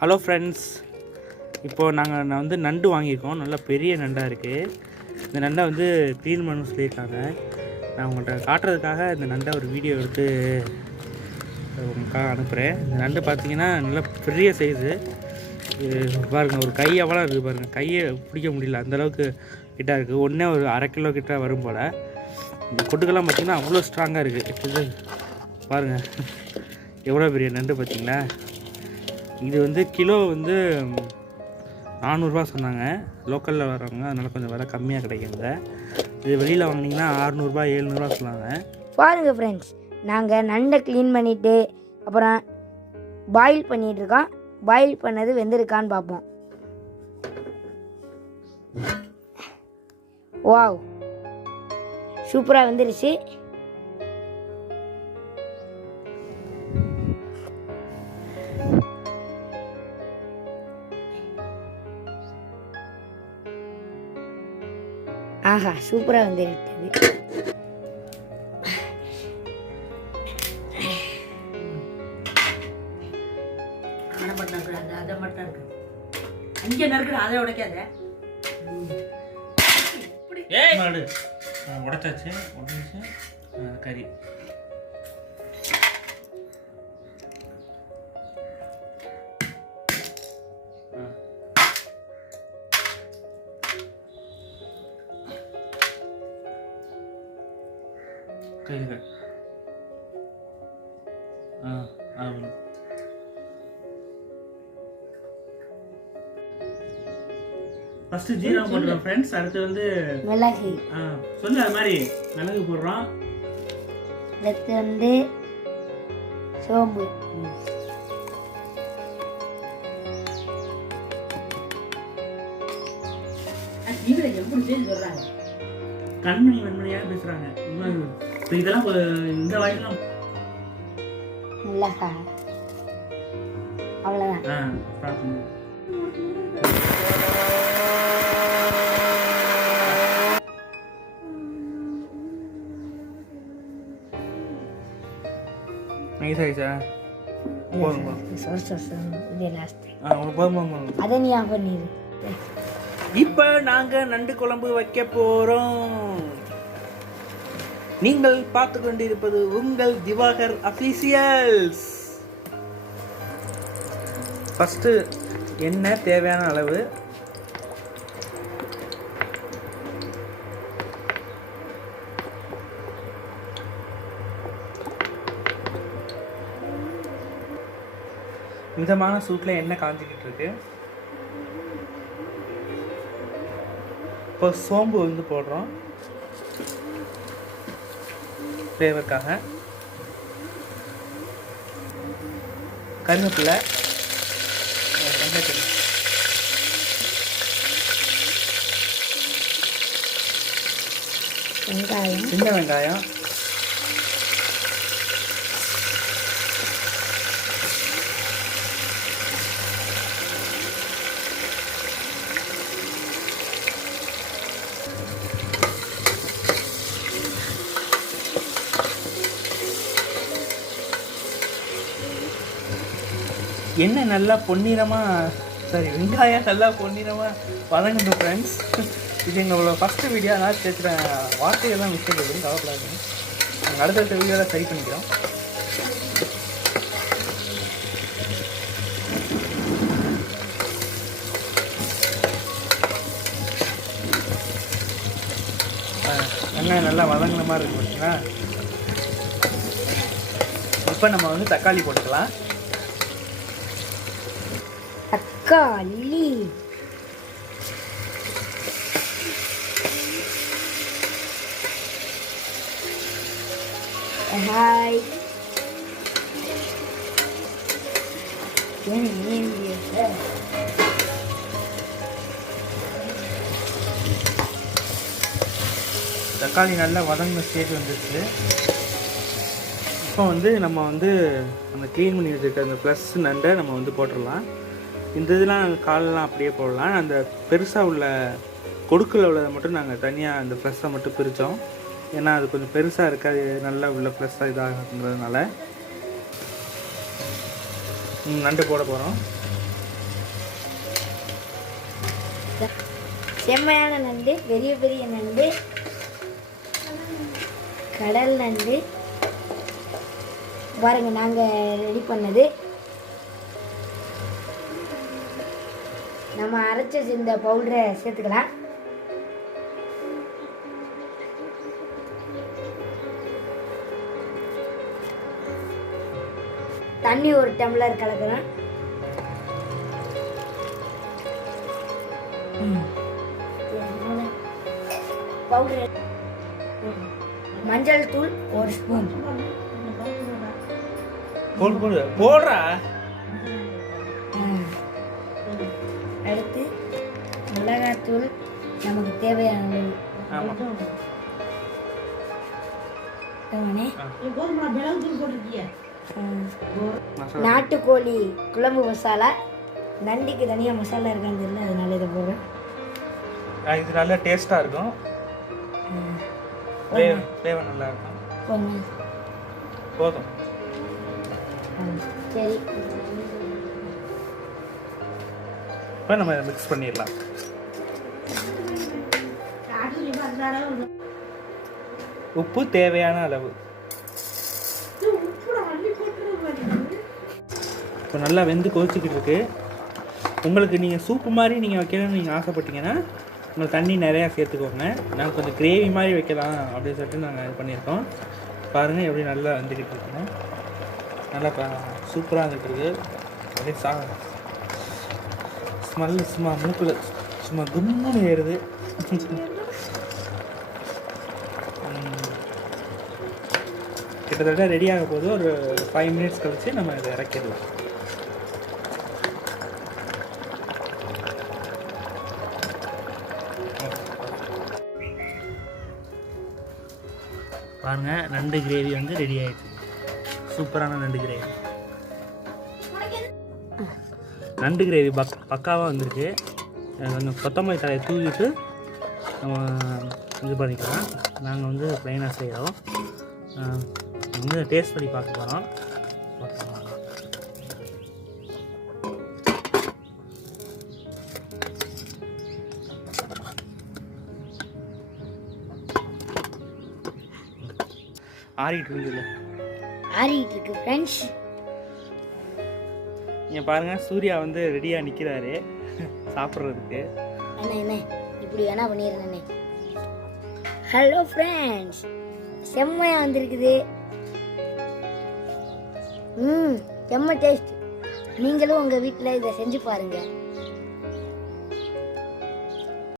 Hello friends, இப்போது நான் வந்து நண்டு வாங்கியிருக்கோம். நல்லா பெரிய நண்டாக இருக்குது. இந்த நண்டை வந்து க்ளீன் பண்ண சொல்லியிருக்காங்க. நான் உங்கள்கிட்ட காட்டுறதுக்காக இந்த நண்டை ஒரு வீடியோ எடுத்து உங்களுக்காக அனுப்புகிறேன். இந்த நண்டு பார்த்தீங்கன்னா நல்லா பெரிய சைஸு. பாருங்கள், ஒரு கை எவ்வளோ இருக்குது பாருங்கள். கையை பிடிக்க முடியல, அந்தளவுக்கு கிட்டே இருக்குது. ஒன்றே ஒரு 1/2 கிலோ கிட்ட வரும் போல். இந்த கொட்டுக்கெல்லாம் பார்த்திங்கன்னா அவ்வளோ ஸ்ட்ராங்காக இருக்குது. இது பாருங்கள், எவ்வளோ பெரிய நண்டு பார்த்தீங்களா. இது வந்து கிலோ வந்து 400 சொன்னாங்க லோக்கலில் வரவங்க. அதனால் கொஞ்சம் விலை கம்மியாக கிடைக்குங்க. இது வெளியில் வாங்கினீங்கன்னா 600 700 சொன்னாங்க. பாருங்கள் ஃப்ரெண்ட்ஸ், நாங்கள் நண்டை க்ளீன் பண்ணிவிட்டு அப்புறம் பாயில் பண்ணிகிட்ருக்கோம். பாயில் பண்ணது வெந்திருக்கான்னு பார்ப்போம். வாவ், சூப்பராக வெந்துருச்சு. ஆஹா, சூப்பராக வந்துவிட்டது. அதை மட்டும் இருக்கு, அங்கே நறுக்குற, அதை உடைக்காத. உடைச்சாச்சு, உடஞ்சி கறி. கையில் ஃபர்ஸ்ட் ஜீரகம் போடுறோம் ஃப்ரெண்ட்ஸ். அடுத்து வந்து மிளகு. சொல்லு, அது மாதிரி மிளகு போடுறோம். அடுத்து வந்து சோம்பு. இதில் எப்படி சேர்ந்து சொல்கிறாங்க, கண்மணி வெண்மணியாக பேசுகிறாங்க. இதெல்லாம் இந்த வாயிலாம் மிளகா, அவ்வளோதான். நைஸ் ஆயிடுச்சா? அதை நீ ஆஃப் பண்ணிடு. இப்போ நாங்கள் நண்டு குழம்பு வைக்க போகிறோம். நீங்கள் பார்த்து கொண்டிருப்பது உங்கள் திவாகர் அஃபீஷியல்ஸ். ஃபஸ்ட்டு எண்ணெய் தேவையான அளவு. மிதமான சூட்டில் எண்ணெய் காஞ்சிக்கிட்டு இருக்கு. இப்போ சோம்பு வந்து போடுறோம் ஃப்ளேவருக்காக. கருவேப்பிலை, வெங்காயம், சின்ன வெங்காயம், எண்ணெய் நல்லா பொன்னிறமாக, வெங்காயம் நல்லா பொன்னிறமாக வதங்கணும் ஃப்ரெண்ட்ஸ். இது எங்களோட ஃபஸ்ட்டு வீடியோ, அதனால் சேர்த்துற வார்த்தைகள்லாம் மிஸ்டேக் எதுவும் கவலைப்படாது. நாங்கள் அடுத்தடுத்த வீடியோவில் சரி பண்ணிக்கிறோம். வெங்காயம் நல்லா வதங்கின மாதிரி இருக்கு பார்த்தீங்களா. இப்போ நம்ம வந்து தக்காளி போட்டுக்கலாம். தக்காளி, ஹாய். தக்காளி நல்லா வதங்கின ஸ்டேஜ் வந்துடுச்சு. இப்போ வந்து நம்ம வந்து அந்த க்ளீன் பண்ணி வச்சுருக்க அந்த ப்ளஸ் நண்டை நம்ம வந்து போட்டுடலாம். இந்த இதெல்லாம் காலெலாம் அப்படியே போடலாம். அந்த பெருசாக உள்ள கொடுக்கில் உள்ளதை மட்டும் நாங்கள் தனியாக அந்த ப்ளஸ்ஸை மட்டும் பிரித்தோம். ஏன்னா அது கொஞ்சம் பெருசாக இருக்காது, நல்லா உள்ள ப்ளஸ்ஸாக இதாகுங்கிறதுனால நண்டு போட போகிறோம். செம்மையான நண்டு, பெரிய பெரிய நண்டு, கடல் நண்டு. பாருங்க நாங்கள் ரெடி பண்ணது. நம்ம அரைச்சி இந்த பவுடரை சேர்த்துக்கலாம். தண்ணி ஒரு டம்ளர் கலக்கலாம். பவுடர், மஞ்சள் தூள் 1 ஸ்பூன் போடுறா. அடுத்து மிளகாத்தூள் நமக்கு தேவையான நாட்டுக்கோழி குழம்பு மசாலா. நண்டிக்கு தனியாக மசாலா இருக்கான்னு தெரியல, அதனால இதை போடுறேன். இது நல்லா டேஸ்ட்டாக இருக்கும், ஃப்ளேவர் நல்லா இருக்கும். போதும். சரி, இப்போ நம்ம மிக்ஸ் பண்ணிடலாம். உப்பு தேவையான அளவு. இப்போ நல்லா வெந்து கொதிச்சுக்கிட்டு இருக்கு. உங்களுக்கு நீங்கள் சூப்பு மாதிரி நீங்கள் வைக்கணும்னு நீங்கள் ஆசைப்பட்டீங்கன்னா உங்களுக்கு தண்ணி நிறையா சேர்த்துக்கோங்க. நாங்கள் கொஞ்சம் கிரேவி மாதிரி வைக்கலாம் அப்படின்னு சொல்லிட்டு நாங்கள் இது பண்ணியிருக்கோம். பாருங்கள் எப்படி நல்லா வந்துக்கிட்டு இருக்குங்க. நல்லா சூப்பராக வந்துட்டு இருக்கு. அப்படியே ஸ்மெல்லு சும்மா மூக்கில் சும்மா கும்முன்னு ஏறுது. கிட்டத்தட்ட ரெடியாக போது. ஒரு 5 மினிட்ஸ் கழிச்சு நம்ம இதை இறக்கிடலாம். பாருங்கள், நண்டு கிரேவி வந்து ரெடி ஆகிடுச்சு. சூப்பரான நண்டு கிரேவி. நண்டு கிரேவி பக்காவாக வந்திருக்கு. கொஞ்சம் கொத்தமல்லி தழையை தூவிட்டு நம்ம இது பண்ணிக்கலாம். நாங்கள் வந்து ப்ளைனாக செய்கிறோம். வந்து டேஸ்ட் பண்ணி பார்க்க போகிறோம். ஆறிட்டு இருக்கு ஃப்ரெண்ட்ஸ். நீங்கள் பாருங்கள், சூர்யா வந்து ரெடியாக நிற்கிறாரு சாப்பிட்றதுக்கு. அண்ணே இப்படி வேணா பண்ணிடுறேண்ணே. ஹலோ ஃப்ரெண்ட்ஸ், செம்மையாக வந்திருக்குது. செம்ம டேஸ்ட். நீங்களும் உங்கள் வீட்டில் இதை செஞ்சு பாருங்கள்.